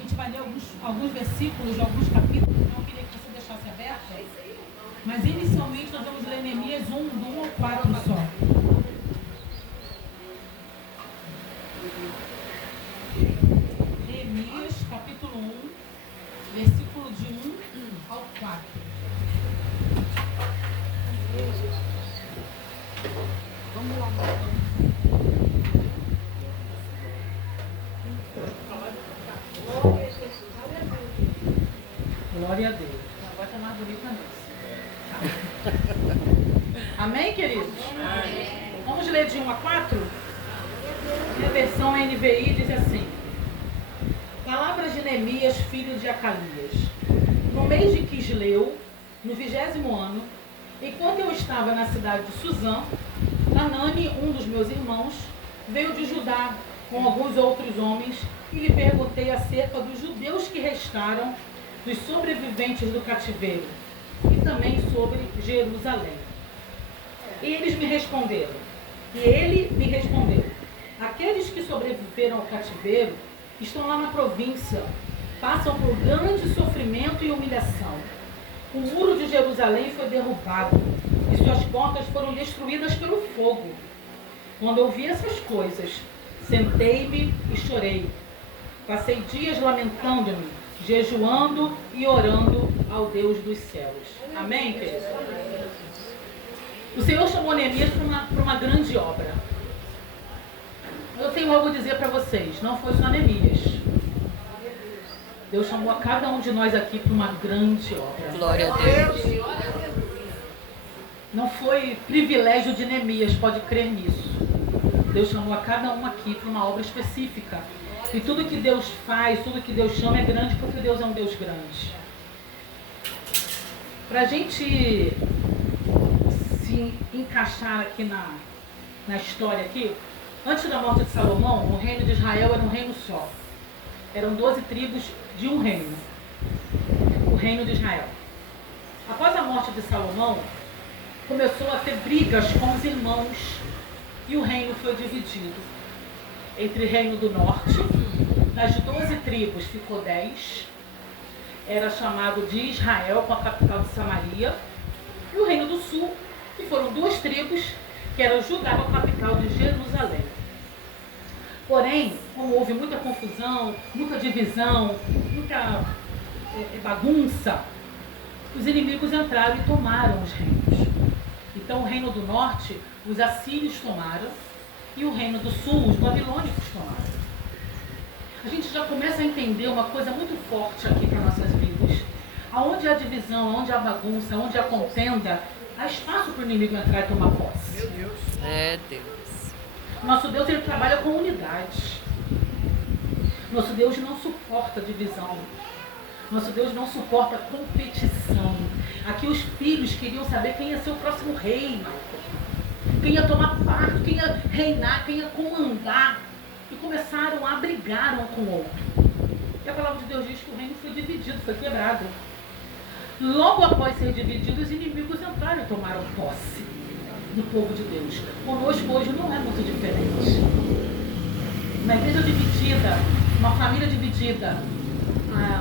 A gente vai ler alguns versículos de alguns capítulos, então eu queria que você deixasse aberto. Mas inicialmente nós vamos ler Neemias 1, do 1 ao 4 só. Neemias, capítulo 1, versículo de 1 ao 4. Vamos lá, glória a Deus. Agora está mais bonito na nossa. Amém, queridos? Amém. Vamos ler de 1 a 4? Minha versão NVI diz assim: Palavras de Neemias, filho de Acalias. No mês de Quisleu, no 20º ano, enquanto eu estava na cidade de Suzã, Hanani, um dos meus irmãos, veio de Judá com alguns outros homens e lhe perguntei acerca dos judeus que restaram, dos sobreviventes do cativeiro e também sobre Jerusalém. E ele me respondeu: aqueles que sobreviveram ao cativeiro estão lá na província, passam por grande sofrimento e humilhação. O muro de Jerusalém foi derrubado e suas portas foram destruídas pelo fogo. Quando ouvi essas coisas, sentei-me e chorei. Passei dias lamentando-me, jejuando e orando ao Deus dos céus. Amém, queridos? O Senhor chamou Neemias para uma grande obra. Eu tenho algo a dizer para vocês, não foi só Neemias. Deus chamou a cada um de nós aqui para uma grande obra. Glória a Deus. Não foi privilégio de Neemias, pode crer nisso. Deus chamou a cada um aqui para uma obra específica. E tudo que Deus faz, tudo que Deus chama é grande porque Deus é um Deus grande. Para a gente se encaixar aqui na história aqui, antes da morte de Salomão, o reino de Israel era um reino só. Eram 12 tribos de um reino, o reino de Israel. Após a morte de Salomão, começou a ter brigas com os irmãos e o reino foi dividido entre o reino do norte. Das 12 tribos ficou 10, era chamado de Israel, com a capital de Samaria, e o reino do sul, que foram 2 tribos, que era Judá, com a capital de Jerusalém. Porém, como houve muita confusão, muita divisão, muita bagunça, os inimigos entraram e tomaram os reinos. Então o reino do norte, os assírios tomaram, e o reino do sul, os babilônicos tomaram. A gente já começa a entender uma coisa muito forte aqui para nossas vidas. Aonde há divisão, onde há bagunça, onde há contenda, há espaço para o inimigo entrar e tomar posse. Meu Deus. É Deus. Nosso Deus, ele trabalha com unidade. Nosso Deus não suporta divisão. Nosso Deus não suporta competição. Aqui os filhos queriam saber quem ia ser o próximo rei, quem ia tomar parte, quem ia reinar, quem ia comandar. E começaram a brigar um com o outro. E a palavra de Deus diz que o reino foi dividido, foi quebrado. Logo após ser dividido, os inimigos entraram e tomaram posse do povo de Deus. Conosco hoje não é muito diferente. Uma igreja dividida, uma família dividida,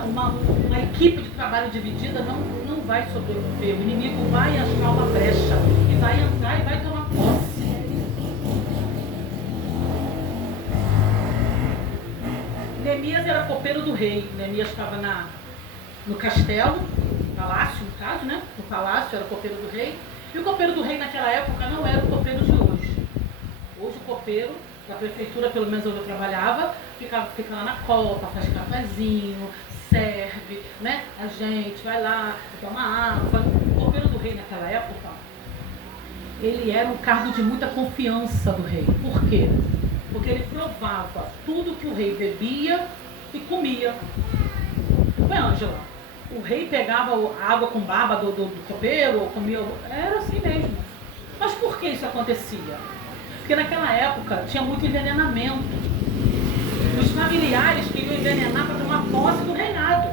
uma equipe de trabalho dividida não vai sobreviver. O inimigo vai achar uma brecha e vai entrar e vai tomar posse. Neemias era copeiro do rei. Neemias estava no castelo, palácio no caso, né? No palácio era copeiro do rei. E o copeiro do rei naquela época não era o copeiro de hoje. Hoje o copeiro da prefeitura, pelo menos onde eu trabalhava, fica lá na copa, faz cafezinho, serve, né? A gente vai lá, toma água. O copeiro do rei naquela época, ele era um cargo de muita confiança do rei. Por quê? Porque ele provava tudo que o rei bebia e comia. Não é, Ângela? O rei pegava a água com baba do copeiro, ou comia. Era assim mesmo. Mas por que isso acontecia? Porque naquela época tinha muito envenenamento. Os familiares queriam envenenar para tomar posse do reinado.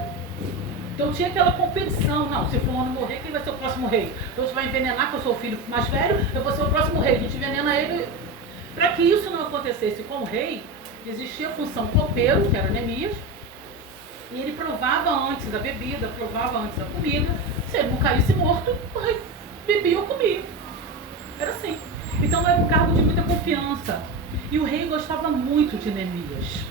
Então tinha aquela competição. Não, se fulano morrer, quem vai ser o próximo rei? Então você vai envenenar, que eu sou o filho mais velho, eu vou ser o próximo rei. A gente envenena ele. Para que isso não acontecesse com o rei, existia a função copeiro, que era Neemias, E ele provava antes a bebida, provava antes a comida. Se ele não caísse morto, o rei bebia ou comia. Era assim. Então era um cargo de muita confiança. E o rei gostava muito de Neemias.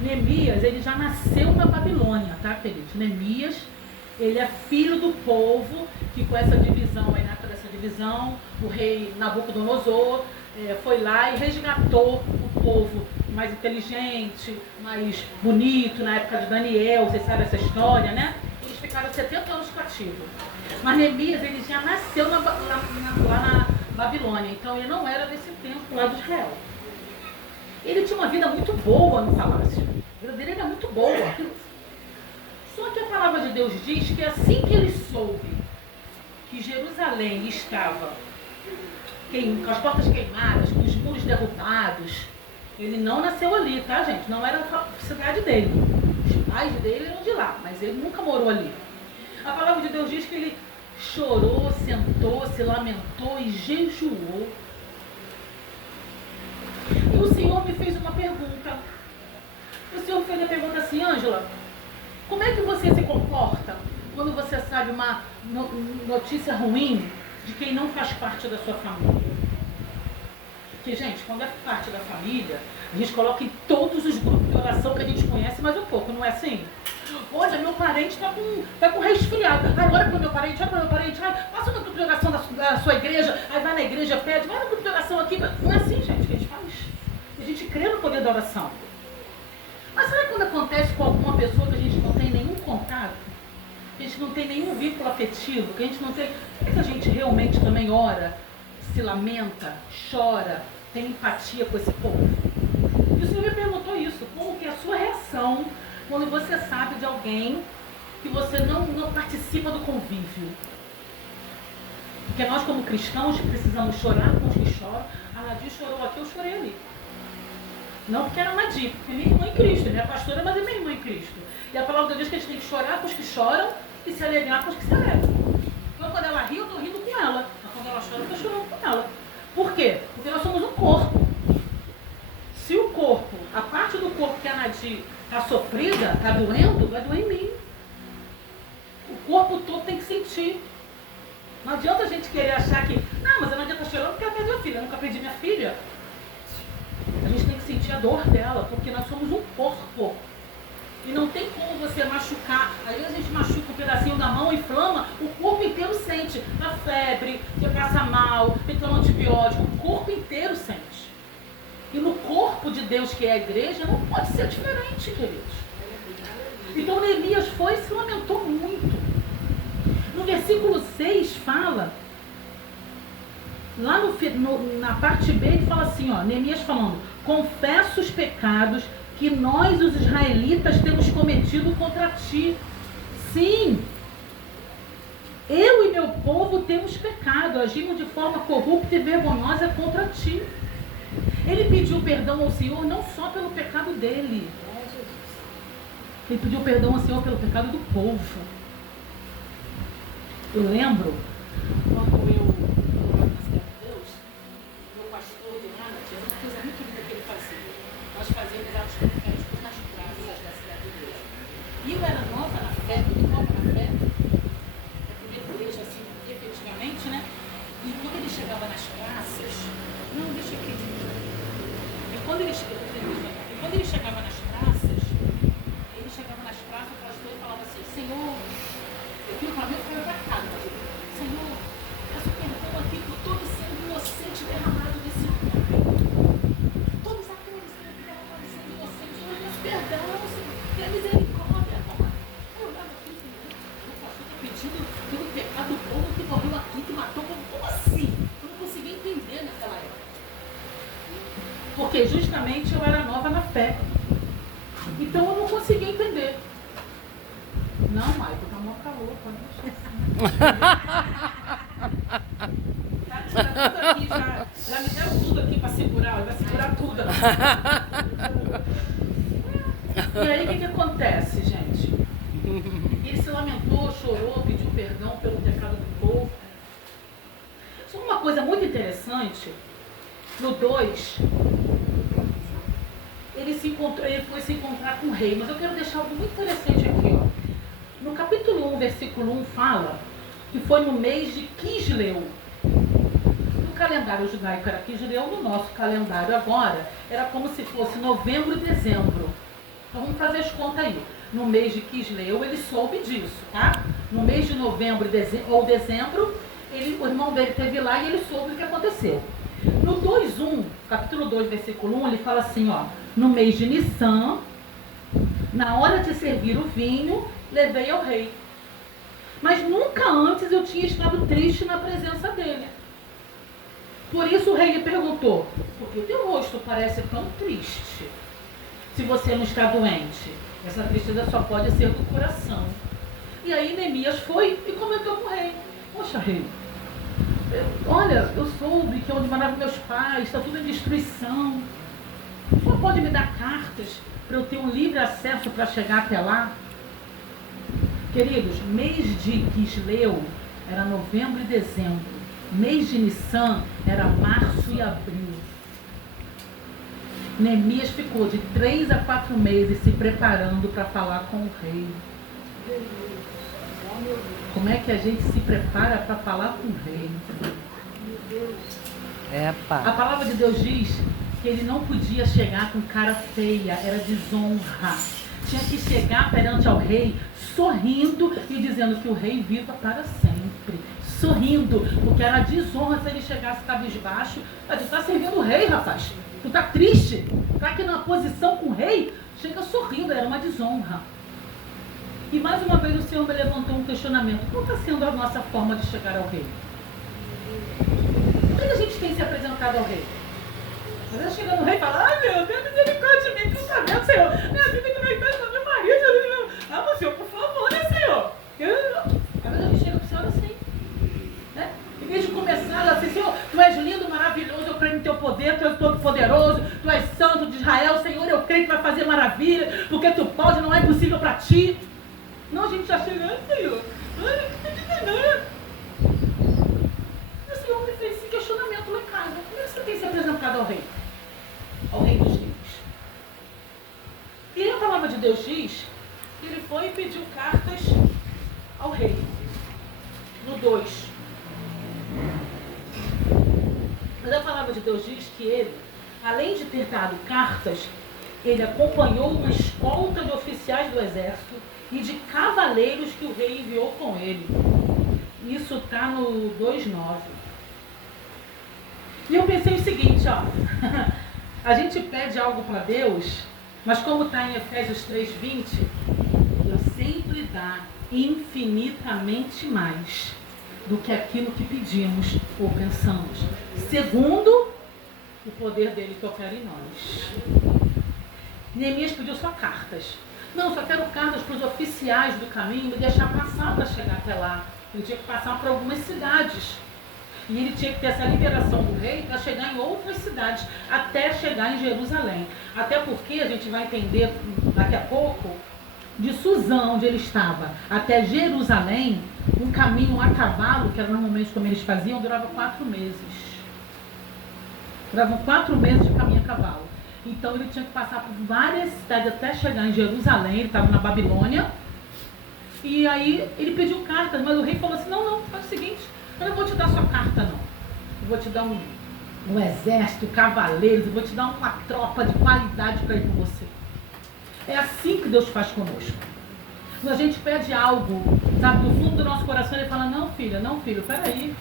Neemias, ele já nasceu na Babilônia, tá, queridos? Neemias, ele é filho do povo, que com essa divisão, aí na época dessa divisão, o rei Nabucodonosor foi lá e resgatou o povo mais inteligente, mais bonito, na época de Daniel, vocês sabem essa história, né? Eles ficaram 70 anos cativos. Mas Neemias, ele já nasceu lá na Babilônia, então ele não era desse tempo lá de Israel. Ele tinha uma vida muito boa no palácio. A vida dele era muito boa. Só que a palavra de Deus diz que assim que ele soube que Jerusalém estava com as portas queimadas, com os muros derrubados, ele não nasceu ali, tá, gente? Não era a cidade dele. Os pais dele eram de lá, mas ele nunca morou ali. A palavra de Deus diz que ele chorou, sentou, se lamentou e jejuou. E o Senhor me fez uma pergunta. O Senhor fez a pergunta assim: Ângela, como é que você se comporta quando você sabe uma notícia ruim de quem não faz parte da sua família? Porque, gente, quando é parte da família, a gente coloca em todos os grupos de oração que a gente conhece mais um pouco, não é assim? Olha, meu parente tá com resfriado. Ai, olha pro meu parente, olha pro meu parente. Ai, passa no grupo de oração da sua igreja. Aí vai na igreja, pede, vai no grupo de oração aqui. Não é assim, gente, que a gente faz. A gente crê no poder da oração. Mas será que quando acontece com alguma pessoa que a gente não tem nenhum contato, que a gente não tem nenhum vínculo afetivo, que a gente não tem... Será que a gente realmente também ora, se lamenta, chora, tem empatia com esse povo? E o Senhor me perguntou isso. Como que é a sua reação quando você sabe de alguém que você não participa do convívio? Porque nós, como cristãos, precisamos chorar com os que choram. A Nadir chorou aqui, eu chorei ali. Não porque era Nadir, porque é minha irmã em Cristo. Minha pastora, mas é minha irmã em Cristo. E a palavra de Deus diz que a gente tem que chorar com os que choram e se alegrar com os que se alegram. Então, quando ela ri, eu estou rindo com ela. Mas quando ela chora, eu estou chorando com ela. Por quê? Porque nós somos um corpo. Se o corpo, a parte do corpo que a Nadir está sofrida, está doendo, vai doer em mim. O corpo todo tem que sentir. Não adianta a gente querer achar que, não, mas a Nadir está chorando porque ela perdeu a filha. Eu nunca perdi minha filha. A gente tem que sentir a dor dela, porque nós somos um corpo. E não tem como você machucar. Às vezes a gente machuca um pedacinho da mão, inflama, o corpo inteiro sente. A febre, você passa mal, tem que tomar antibiótico, o corpo inteiro sente. E no corpo de Deus, que é a igreja, não pode ser diferente, queridos. Então Neemias foi e se lamentou muito. No versículo 6 fala, lá na parte B ele fala assim, ó, Neemias falando: confesso os pecados que nós, os israelitas, temos cometido contra ti. Sim, eu e meu povo temos pecado, agimos de forma corrupta e vergonhosa contra ti. Ele pediu perdão ao Senhor não só pelo pecado dele, ele pediu perdão ao Senhor pelo pecado do povo. Eu lembro quando eu morava na Cidade de Deus, meu pastor de lá, tinha uma coisa muito linda que ele fazia. Nós fazíamos atos proféticos nas praças da Cidade de Deus. E eu era nova na fé, muito nova na fé, a primeira igreja, assim, efetivamente, né? E quando ele chegava nas praças, não, deixa aqui. E quando ele chegava nas praças, o pastor falava assim: Senhor, aquilo para mim foi atacado. Senhor, peço perdão aqui por todo sangue inocente derramado desse lugar. Todos aqueles que derramaram sangue inocente, eu peço perdão, Senhor, tenha misericórdia. Eu olhava aqui e falei: o pastor está pedindo pelo pecado do povo que morreu aqui, que matou o povo. Como assim? Eu não conseguia entender naquela época. Porque justamente eu era nova na fé. Então eu não conseguia entender. Não, Maicon, tá mó calor, pode deixar assim. Tá tudo aqui, já me deram tudo aqui para segurar, vai segurar tudo. E aí o que acontece, gente? Ele se lamentou, chorou, pediu perdão pelo pecado do povo. Só uma coisa muito interessante, no 2, ele foi se encontrar com o rei. Mas eu quero deixar algo muito interessante aqui, ó. No capítulo 1, versículo 1, fala que foi no mês de Quisleu. No calendário judaico era Quisleu, no nosso calendário agora era como se fosse novembro e dezembro. Então vamos fazer as contas aí. No mês de Quisleu ele soube disso, tá? No mês de novembro ou dezembro, o irmão dele esteve lá e ele soube o que aconteceu. No 2:1, capítulo 2, versículo 1, ele fala assim, ó: no mês de Nissan, na hora de servir o vinho, levei ao rei. Mas nunca antes eu tinha estado triste na presença dele. Por isso o rei lhe perguntou: por que o teu rosto parece tão triste? Se você não está doente, essa tristeza só pode ser do coração. E aí Neemias foi e comentou com o rei: poxa, rei, olha, eu soube que onde moravam meus pais está tudo em destruição. O senhor pode me dar cartas para eu ter um livre acesso para chegar até lá? Queridos, mês de Quisleu era novembro e dezembro. Mês de Nissan era março e abril. Neemias ficou de 3 a 4 meses se preparando para falar com o rei. Como é que a gente se prepara para falar com o rei? A palavra de Deus diz que ele não podia chegar com cara feia, era desonra. Tinha que chegar perante ao rei sorrindo e dizendo que o rei viva para sempre. Sorrindo, porque era desonra se ele chegasse cabisbaixo. Tu está servindo o rei, rapaz. Tu está triste. Está aqui na posição com o rei. Chega sorrindo, era uma desonra. E mais uma vez o Senhor me levantou um questionamento: qual está sendo a nossa forma de chegar ao rei? Como é que a gente tem se apresentado ao rei? Às vezes chega no rei e fala: ai meu Deus, misericórdia de mim, tu está vendo, Senhor? Minha vida que não é casa do meu marido. Ah, meu Senhor, por favor, né, Senhor? Às vezes a gente chega pro Senhor assim, né? Em vez de começar assim: Senhor, tu és lindo, maravilhoso, eu creio no teu poder, tu és todo poderoso, tu és santo de Israel, Senhor, eu creio que vai fazer maravilha, porque tu pode, não é impossível para ti. Não, a gente já chega, Senhor, ai, não acredito não. E o Senhor me fez esse questionamento lá em casa: como é que você tem se apresentado ao rei? Ao rei dos reis. E a palavra de Deus diz que ele foi e pediu cartas ao rei. No 2. Mas a palavra de Deus diz que ele, além de ter dado cartas, ele acompanhou uma escolta de oficiais do exército e de cavaleiros que o rei enviou com ele. Isso está no 2:9. E eu pensei o seguinte, ó. A gente pede algo para Deus, mas como está em Efésios 3:20, Deus sempre dá infinitamente mais do que aquilo que pedimos ou pensamos, segundo o poder dele que opera em nós. Neemias pediu só cartas. Não, só quero cartas para os oficiais do caminho me deixar passar para chegar até lá. Ele tinha que passar por algumas cidades. E ele tinha que ter essa liberação do rei para chegar em outras cidades, até chegar em Jerusalém. Até porque, a gente vai entender daqui a pouco, de Suzã, onde ele estava, até Jerusalém, um caminho a cavalo, que era normalmente como eles faziam, durava 4 meses. Duravam 4 meses de caminho a cavalo. Então ele tinha que passar por várias cidades até chegar em Jerusalém. Ele estava na Babilônia. E aí ele pediu cartas, mas o rei falou assim: não, faz o seguinte, eu não vou te dar sua carta não. Eu vou te dar um exército, cavaleiros, eu vou te dar uma tropa de qualidade para ir com você. É assim que Deus faz conosco. Quando a gente pede algo, sabe, do fundo do nosso coração, ele fala: não filho, peraí.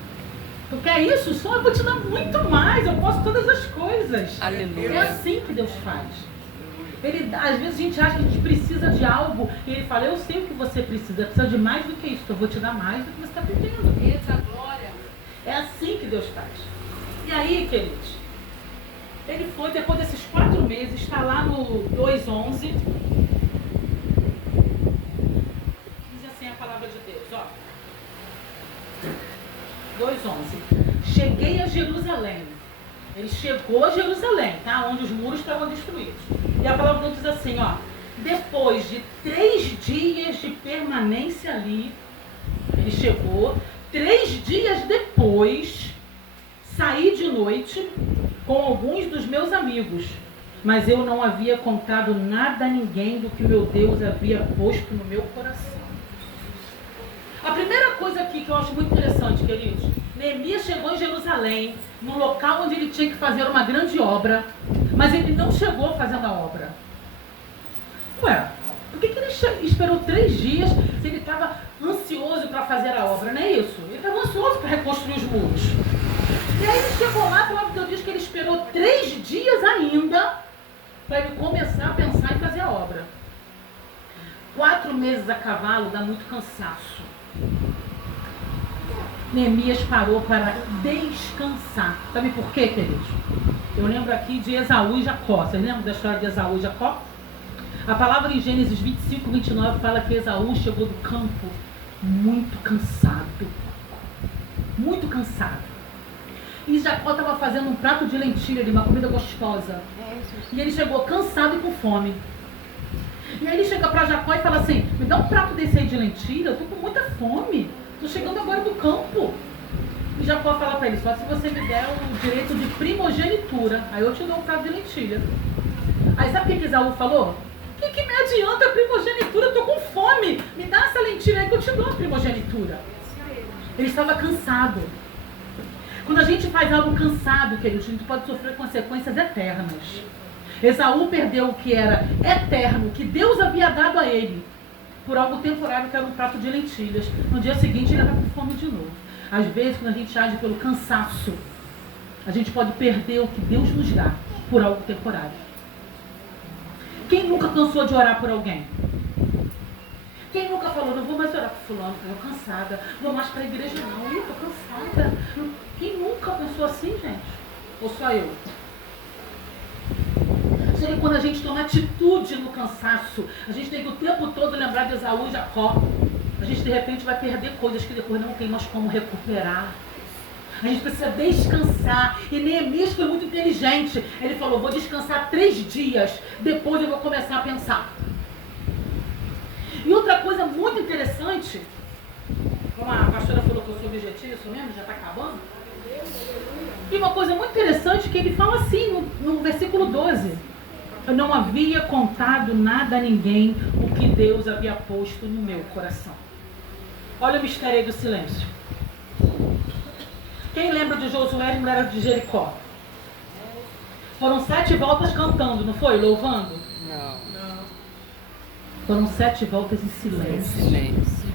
Tu quer isso? Só eu vou te dar muito mais, eu posso todas as coisas. Aleluia. É assim que Deus faz. Às vezes a gente acha que a gente precisa de algo e ele fala: eu sei o que você precisa de mais do que isso, eu vou te dar mais do que você está pedindo. Eita glória. É assim que Deus faz. E aí, queridos, ele foi, depois desses 4 meses, está lá no 2:11. Diz assim a palavra de Deus, ó. 2:11. Cheguei a Jerusalém. Ele chegou a Jerusalém, tá? Onde os muros estavam destruídos. E a palavra de Deus diz assim, ó: depois de 3 dias de permanência ali, ele chegou. 3 dias depois, saí de noite com alguns dos meus amigos. mas eu não havia contado nada a ninguém do que meu Deus havia posto no meu coração. A primeira coisa aqui que eu acho muito interessante, queridos, Neemias chegou em Jerusalém, no local onde ele tinha que fazer uma grande obra, mas ele não chegou fazendo a obra. Ué, por que ele esperou 3 dias se ele estava ansioso para fazer a obra? Não é isso? Ele estava ansioso para reconstruir os muros. E aí ele chegou lá, a palavra de Deus diz que ele esperou 3 dias ainda para ele começar a pensar em fazer a obra. 4 meses a cavalo dá muito cansaço. Neemias parou para descansar. Sabe por quê, queridos? Eu lembro aqui de Esaú e Jacó. Vocês lembram da história de Esaú e Jacó? A palavra em Gênesis 25, 29 fala que Esaú chegou do campo muito cansado. Muito cansado. E Jacó estava fazendo um prato de lentilha ali, uma comida gostosa. E ele chegou cansado e com fome. E aí ele chega para Jacó e fala assim: me dá um prato desse aí de lentilha, eu tô com muita fome. Tô chegando agora do campo. E Jacó fala para ele: só se você me der o direito de primogenitura, aí eu te dou um prato de lentilha. Aí sabe o que Esaú falou? O que me adianta a primogenitura? Eu tô com fome. Me dá essa lentilha aí que eu te dou a primogenitura. Ele estava cansado. Quando a gente faz algo cansado, queridos, a gente pode sofrer consequências eternas. Esaú perdeu o que era eterno, que Deus havia dado a ele, por algo temporário, que era um prato de lentilhas. No dia seguinte, ele estava com fome de novo. Às vezes, quando a gente age pelo cansaço, a gente pode perder o que Deus nos dá por algo temporário. Quem nunca cansou de orar por alguém? Quem nunca falou: não vou mais orar por fulano, estou cansada, não vou mais para a igreja não, eu estou cansada. Quem nunca pensou assim, gente? Ou só eu? Só que quando a gente toma atitude no cansaço, a gente tem que o tempo todo lembrar de Esaú e Jacó. A gente de repente vai perder coisas que depois não tem mais como recuperar. A gente precisa descansar. E Neemias foi muito inteligente. Ele falou: vou descansar 3 dias, depois eu vou começar a pensar. E outra coisa muito interessante, como a pastora falou que eu sou objetivo, isso mesmo, já está acabando. E uma coisa muito interessante que ele fala assim no versículo 12: eu não havia contado nada a ninguém o que Deus havia posto no meu coração. Olha o mistério aí do silêncio. Quem lembra de Josué e mulher de Jericó? Foram 7 voltas cantando, não foi? Louvando? Não. Foram 7 voltas em silêncio.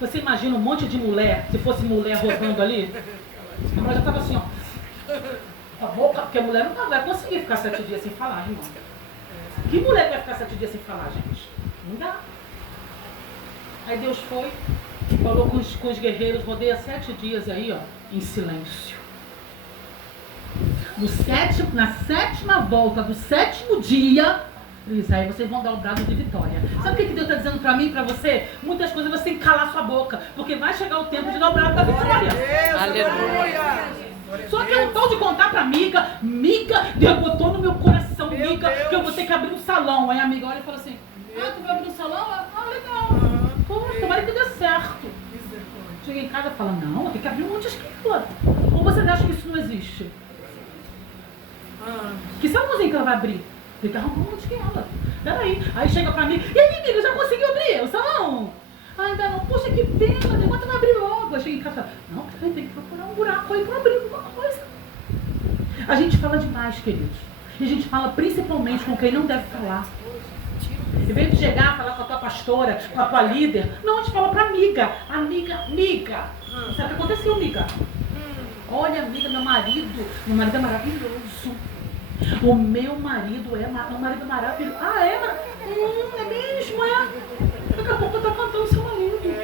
Você imagina um monte de mulher, se fosse mulher rodando ali? A mulher já estava assim, ó. A boca, porque a mulher não vai conseguir ficar 7 dias sem falar, irmão. Que mulher vai ficar 7 dias sem falar, gente? Não dá. Aí Deus foi, falou com os guerreiros, rodeia 7 dias aí, ó, em silêncio. Na 7ª volta do 7º dia, aí vocês vão dar o brado de vitória. Sabe o que Deus está dizendo para mim e para você? Muitas coisas você tem que calar sua boca, porque vai chegar o tempo de dar o brado da vitória. Aleluia. Só que eu não estou de contar para amiga, Deus botou no meu coração, amiga, que eu vou ter que abrir um salão. Aí a amiga olha e fala assim: tu vai abrir um salão? Ah, legal. Pô, tomara que dê certo. Chega em casa e fala: não, tem que abrir um monte de esquina. Ou você acha que isso não existe? Que salãozinho que ela vai abrir? Tem que arrumar um monte de esquina. Peraí. Aí chega pra mim: e aí, amiga, já conseguiu abrir o salão? Ah, ainda não. Poxa, que pena, demora não abrir logo. Aí chega em casa e fala: não, peraí, tem que procurar um buraco aí pra abrir alguma coisa. A gente fala demais, queridos. E a gente fala principalmente com quem não deve falar. Em vez de chegar, falar com a tua pastora, com a tua líder, não, a gente fala pra amiga. Amiga. Sabe o que aconteceu, amiga? Olha, amiga, meu marido é maravilhoso. O meu marido é um marido maravilhoso. Ah, é? É mesmo, é? Daqui a pouco eu tô cantando seu marido.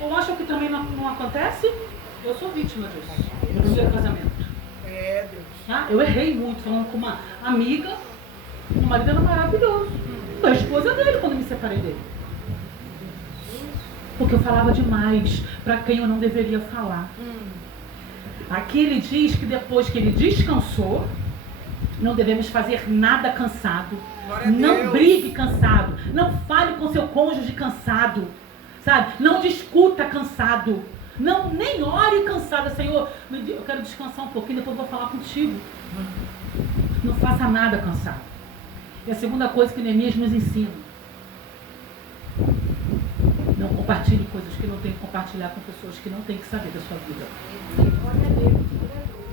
Ou acham que também não acontece? Eu sou vítima disso. No primeiro casamento. Deus. Ah, eu errei muito falando com uma amiga. O marido era maravilhoso. Foi a esposa dele quando eu me separei dele. Porque eu falava demais para quem eu não deveria falar. Aqui ele diz que depois que ele descansou, não devemos fazer nada cansado. Não brigue cansado. Não fale com seu cônjuge cansado. Sabe? Não discuta cansado. Não, nem ore cansado. Senhor, eu quero descansar um pouquinho, depois eu vou falar contigo. Não faça nada cansado. E a segunda coisa que Neemias nos ensina: não compartilhe coisas que não tem que compartilhar com pessoas que não tem que saber da sua vida.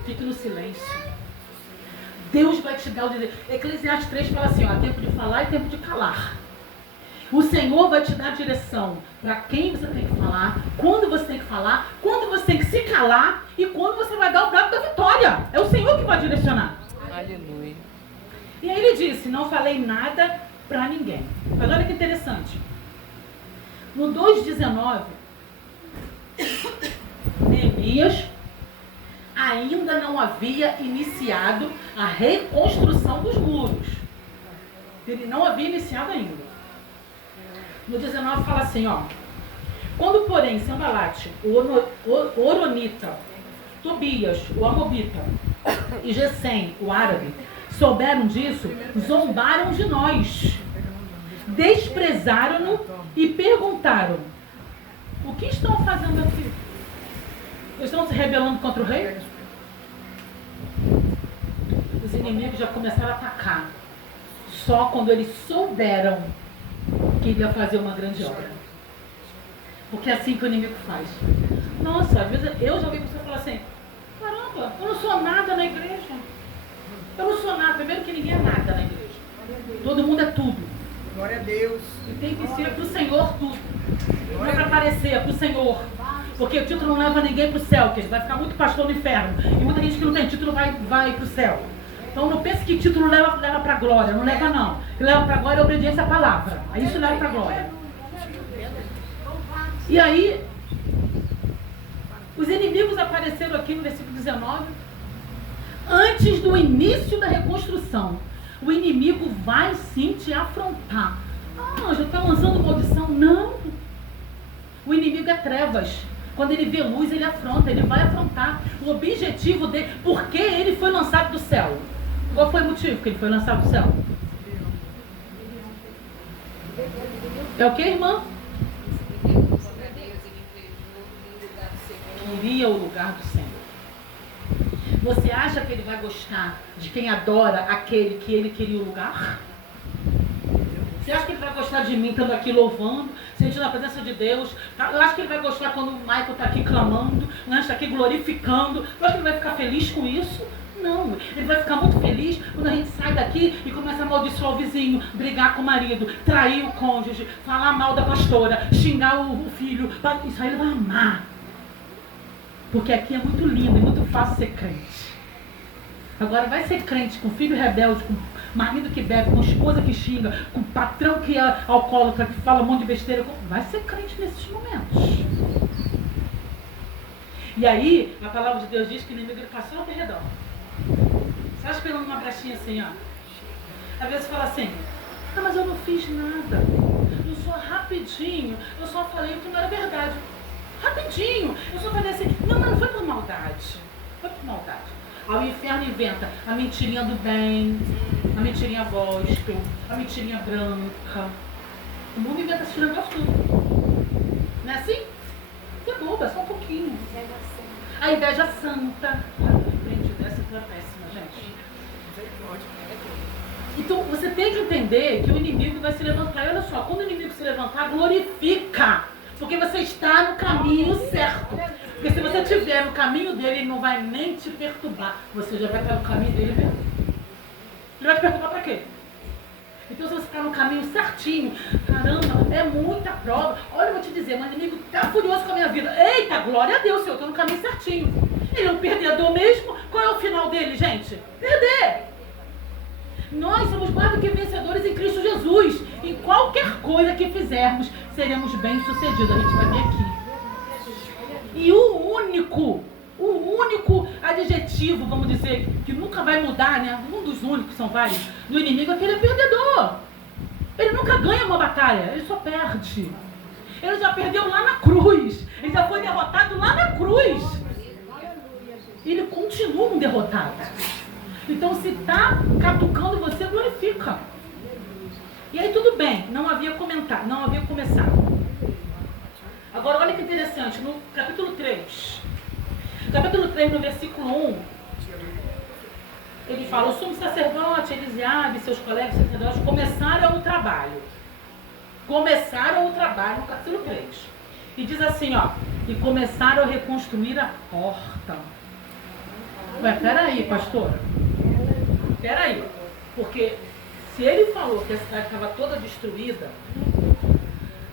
Fique no silêncio. Deus vai te dar o direito. Eclesiastes 3 fala assim, ó, há tempo de falar e tempo de calar. O Senhor vai te dar direção para quem você tem que falar, quando você tem que falar, quando você tem que se calar e quando você vai dar o prato da vitória. É o Senhor que vai direcionar. Aleluia. E aí ele disse, não falei nada para ninguém. Mas olha que interessante. No 2:19, Neemias ainda não havia iniciado a reconstrução dos muros. Ele não havia iniciado ainda. No 19 fala assim, ó. Quando, porém, Sambalate, o Oronita, Tobias, o Amobita, e Gesem, o árabe, souberam disso, zombaram de nós. Desprezaram-no e perguntaram, o que estão fazendo aqui? Estão se rebelando contra o rei? Os inimigos já começaram a atacar. Só quando eles souberam que ele ia fazer uma grande obra. Porque é assim que o inimigo faz. Nossa, às vezes eu já ouvi pessoas falar assim, caramba, eu não sou nada na igreja. Eu não sou nada. Primeiro que ninguém é nada na igreja. Todo mundo é tudo. Glória a Deus. E tem que ser pro Senhor tudo. Não é para aparecer, é pro Senhor. Porque o título não leva ninguém pro céu, que vai ficar muito pastor no inferno. E muita gente que não tem título vai pro céu. Então não pense que título leva pra glória. Não leva não. O que leva pra glória é obediência à palavra. Aí isso leva pra glória. E aí, os inimigos apareceram aqui no versículo 19. Antes do início da reconstrução, o inimigo vai sim te afrontar. Ah, já está lançando maldição? Não. O inimigo é trevas. Quando ele vê luz, ele afronta, ele vai afrontar. O objetivo dele, por que ele foi lançado do céu? Qual foi o motivo que ele foi lançado do céu? É o que, irmã? Queria o lugar do Senhor. Você acha que ele vai gostar de quem adora aquele que ele queria o lugar? Você acha que ele vai gostar de mim estando aqui louvando, sentindo a presença de Deus? Eu acho que ele vai gostar quando o Michael está aqui clamando, o Anjo está aqui glorificando. Eu acho que ele vai ficar feliz com isso? Não, ele vai ficar muito feliz quando a gente sai daqui e começa a amaldiçoar o vizinho, brigar com o marido, trair o cônjuge, falar mal da pastora, xingar o filho. Isso aí ele vai amar. Porque aqui é muito lindo e muito fácil ser crente. Agora vai ser crente com filho rebelde, com marido que bebe, com esposa que xinga, com patrão que é alcoólatra, que fala um monte de besteira. Vai ser crente nesses momentos. E aí, a palavra de Deus diz que o inimigo ele passou ao redor. Você está esperando uma brechinha assim, ó. Às vezes fala assim, ah, mas eu não fiz nada. Eu só rapidinho, eu só falei o que não era verdade. Rapidinho, eu só falei assim, não, mas não foi por maldade. Foi por maldade. Aí o inferno inventa a mentirinha do bem, a mentirinha gospel, a mentirinha branca. O mundo inventa esse negócio tudo. Não é assim? Você boba, só um pouquinho. A inveja santa. Aprendi dessa que é péssima, gente. Então você tem que entender que o inimigo vai se levantar. E olha só, quando o inimigo se levantar, glorifica. Porque você está no caminho certo. Porque se você estiver no caminho dele, ele não vai nem te perturbar. Você já vai estar no caminho dele mesmo. Ele vai te perturbar para quê? Então se você está no caminho certinho, caramba, é muita prova. Olha, eu vou te dizer, o inimigo está furioso com a minha vida. Eita, glória a Deus, Senhor, eu estou no caminho certinho. Ele é um perdedor mesmo? Qual é o final dele, gente? Perder. Nós somos mais do que vencedores em Cristo Jesus. Em qualquer coisa que fizermos, seremos bem-sucedidos. A gente vai ver aqui. E o único adjetivo, vamos dizer, que nunca vai mudar, né? Um dos únicos, são vários, do inimigo é que ele é perdedor. Ele nunca ganha uma batalha, ele só perde. Ele já perdeu lá na cruz. Ele já foi derrotado lá na cruz. Ele continua um derrotado. Então, se está catucando você, glorifica. E aí, tudo bem, não havia começado. Agora, olha que interessante, no capítulo 3. Capítulo 3, no versículo 1. Ele fala, o sumo sacerdote, Elisiabe, seus colegas sacerdotes começaram o trabalho. Começaram o trabalho no capítulo 3. E diz assim, ó, e começaram a reconstruir a porta. Ué, peraí, pastora. Peraí. Porque se ele falou que a cidade estava toda destruída,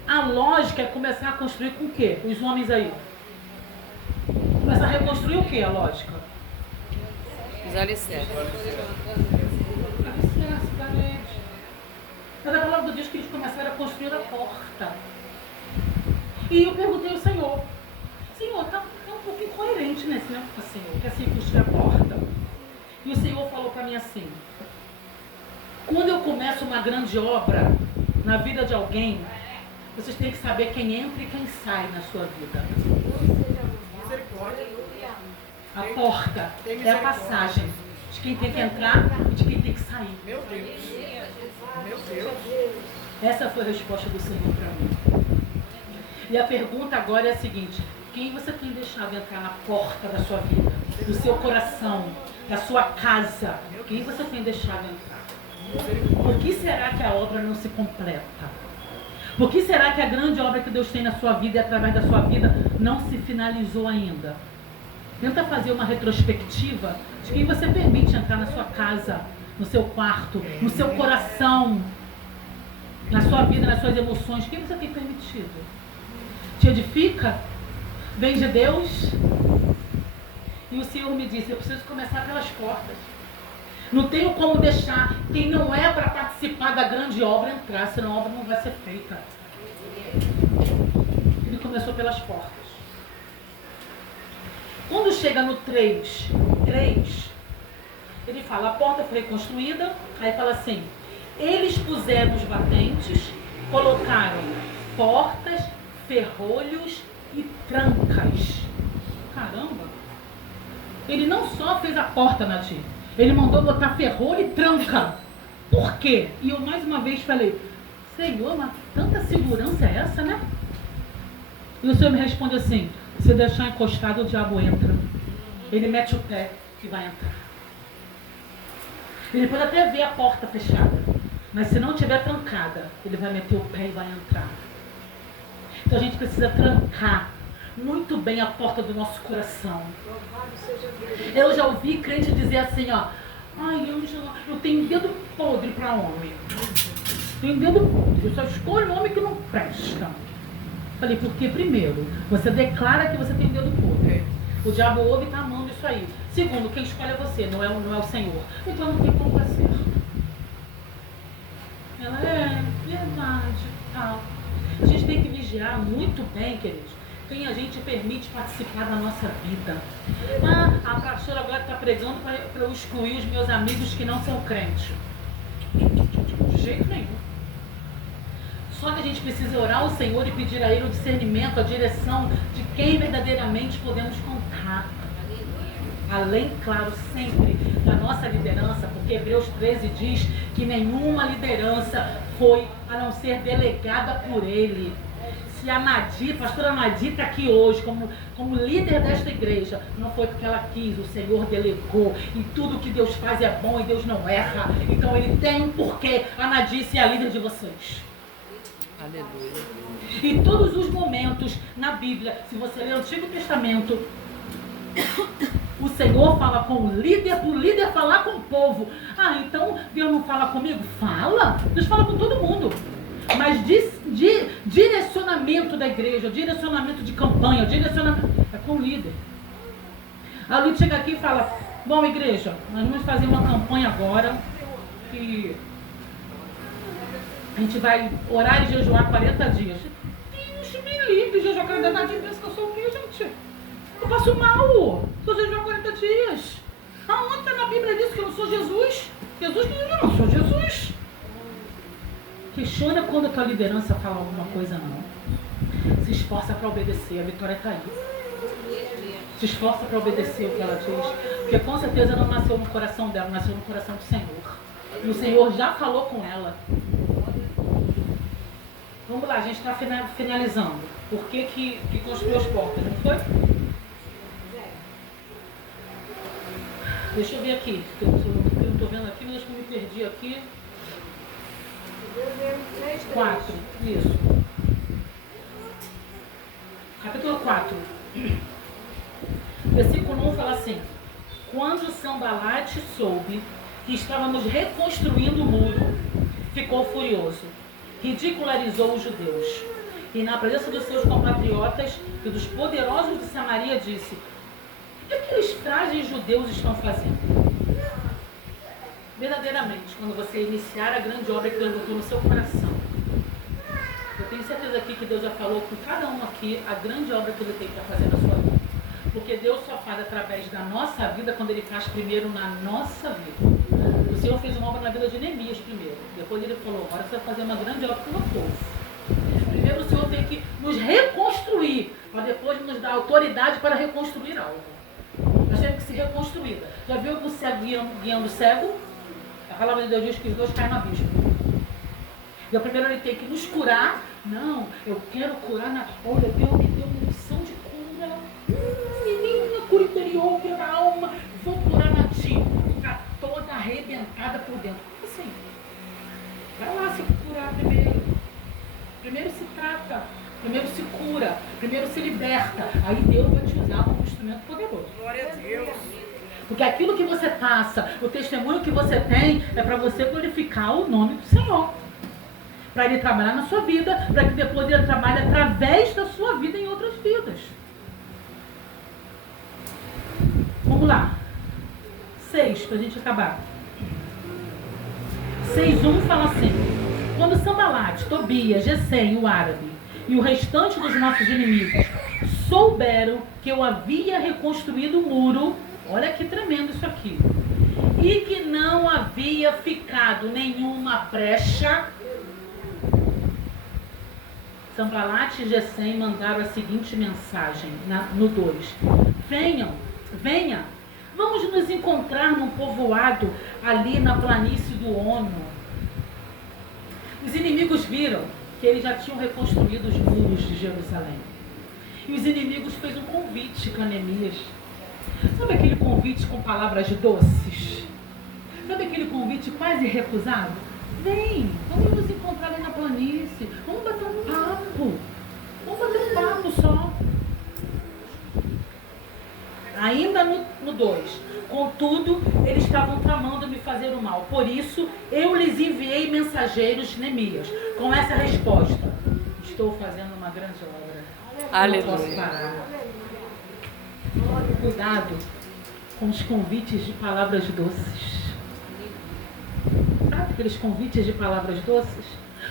a lógica é começar a construir com o quê? Os homens aí. Começar a reconstruir o quê, a lógica? Os alicerces. Alicerce, parede. Mas a palavra diz que eles começaram a construir a porta. E eu perguntei ao Senhor, Senhor, tá um pouco incoerente nesse negócio, Senhor, que assim construir a porta. E o Senhor falou para mim assim, quando eu começo uma grande obra na vida de alguém, vocês têm que saber quem entra e quem sai na sua vida. A porta é a passagem de quem tem que entrar e de quem tem que sair. Meu Deus. Meu Deus. Essa foi a resposta do Senhor para mim. E a pergunta agora é a seguinte, quem você tem deixado entrar na porta da sua vida, do seu coração, da sua casa? Quem você tem deixado entrar? Por que será que a obra não se completa? Por que será que a grande obra que Deus tem na sua vida e através da sua vida não se finalizou ainda? Tenta fazer uma retrospectiva de quem você permite entrar na sua casa, no seu quarto, no seu coração, na sua vida, nas suas emoções. Quem você tem permitido? Te edifica? Vem de Deus? E o Senhor me disse, eu preciso começar pelas portas. Não tenho como deixar quem não é para participar da grande obra entrar, senão a obra não vai ser feita. Ele começou pelas portas. Quando chega no 3, ele fala, a porta foi reconstruída, aí fala assim, eles puseram os batentes, colocaram portas, ferrolhos e trancas. Caramba! Ele não só fez a porta, Nadir, ele mandou botar ferrolho e tranca. Por quê? E eu mais uma vez falei, Senhor, mas tanta segurança é essa, né? E o Senhor me responde assim, se deixar encostado, o diabo entra. Ele mete o pé e vai entrar. Ele pode até ver a porta fechada, mas se não estiver trancada, ele vai meter o pé e vai entrar. Então a gente precisa trancar muito bem a porta do nosso coração. Eu já ouvi crente dizer assim, ó, ai, eu tenho dedo podre para homem. Tenho dedo podre, eu só escolho homem que não presta. Falei, porque primeiro, você declara que você tem dedo podre. O diabo ouve e está amando isso aí. Segundo, quem escolhe é você, não é o Senhor. Então não tem como dar certo. Ela é verdade, tal. A gente tem que vigiar muito bem, queridos, quem a gente permite participar da nossa vida. Ah, a pastora agora está pregando para eu excluir os meus amigos que não são crentes. De jeito nenhum. Só que a gente precisa orar ao Senhor e pedir a Ele o discernimento, a direção de quem verdadeiramente podemos contar. Além, claro, sempre da nossa liderança, porque Hebreus 13 diz que nenhuma liderança foi a não ser delegada por Ele. Se a Nadir, a pastora Nadir está aqui hoje como líder desta igreja, não foi porque ela quis, o Senhor delegou. E tudo que Deus faz é bom e Deus não erra. Então Ele tem um porquê a Nadir ser a líder de vocês. Aleluia. Em todos os momentos na Bíblia, se você ler o Antigo Testamento, o Senhor fala com o líder, para o líder falar com o povo. Ah, então Deus não fala comigo? Fala! Deus fala com todo mundo. Mas direcionamento da igreja, direcionamento de campanha, direcionamento é com o líder. A líder chega aqui e fala, bom, igreja, nós vamos fazer uma campanha agora que a gente vai orar e jejuar 40 dias. Deus me livre, jejuar 40 dias, pensa que eu sou o quê, gente? Eu passo mal, sou jejuar 40 dias. Aonde na Bíblia diz que eu não sou Jesus? Jesus que eu não sou Jesus. Questiona quando a tua liderança fala alguma coisa, não. Se esforça para obedecer, a vitória está aí. Se esforça para obedecer o que ela diz, porque com certeza não nasceu no coração dela, nasceu no coração do Senhor. E o Senhor já falou com ela. Vamos lá, a gente está finalizando. Por que construiu as portas, não foi? Deixa eu ver aqui. vendo aqui, mas acho que eu me perdi aqui. Deuteronômio 3, 4, isso. Capítulo 4. Versículo 1 fala assim: quando Sambalate soube que estávamos reconstruindo o muro, ficou furioso, ridicularizou os judeus. E na presença dos seus compatriotas e dos poderosos de Samaria disse: o que aqueles frágeis judeus estão fazendo? Verdadeiramente, quando você iniciar a grande obra que Deus botou no seu coração, eu tenho certeza aqui que Deus já falou com cada um aqui a grande obra que Ele tem para fazer na sua vida. Porque Deus só faz através da nossa vida quando Ele faz primeiro na nossa vida. O Senhor fez uma obra na vida de Neemias primeiro. Depois Ele falou: agora você vai fazer uma grande obra com o meu povo. Primeiro o Senhor tem que nos reconstruir, para depois nos dar autoridade para reconstruir algo. Nós temos que ser reconstruída. Já viu o cego guiando o cego? A palavra de Deus diz que os dois caem no abismo. E o primeiro ele tem que nos curar. Não, eu quero curar na... Olha, Deus me deu uma missão de cura. Menina, cura interior, cura a alma. Vou curar na ti. Ficar toda arrebentada por dentro. Como assim? Vai lá se curar primeiro. Primeiro se trata. Primeiro se cura. Primeiro se liberta. Aí Deus vai te usar como instrumento poderoso. Glória a Deus. Porque aquilo que você passa, o testemunho que você tem, é para você glorificar o nome do Senhor. Para Ele trabalhar na sua vida, para que depois Ele trabalhe através da sua vida em outras vidas. Vamos lá. 6, para a gente acabar. 6:1 fala assim: quando Sambalate, Tobias, Gesem, o árabe, e o restante dos nossos inimigos souberam que eu havia reconstruído o muro, olha que tremendo isso aqui, e que não havia ficado nenhuma brecha, Sambalate e Gesem mandaram a seguinte mensagem no 2: venha, vamos nos encontrar num povoado ali na planície do Ono. Os inimigos viram que eles já tinham reconstruído os muros de Jerusalém. E os inimigos fez um convite para Neemias. Sabe aquele convite com palavras doces? Sabe aquele convite quase recusado? Vem, vamos nos encontrar ali na planície. Vamos bater um papo. Vamos bater um papo só. Ainda no 2. Contudo, eles estavam tramando me fazer o mal. Por isso, eu lhes enviei mensageiros, Neemias, com essa resposta: estou fazendo uma grande obra. Aleluia. Não posso parar. Cuidado com os convites de palavras doces. Sabe aqueles convites de palavras doces?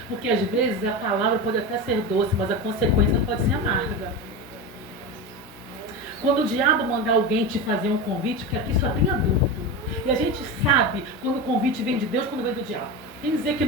Porque às vezes a palavra pode até ser doce, mas a consequência pode ser amarga. Quando o diabo mandar alguém te fazer um convite, porque aqui só tem adulto. E a gente sabe quando o convite vem de Deus, quando vem do diabo. Quem dizer que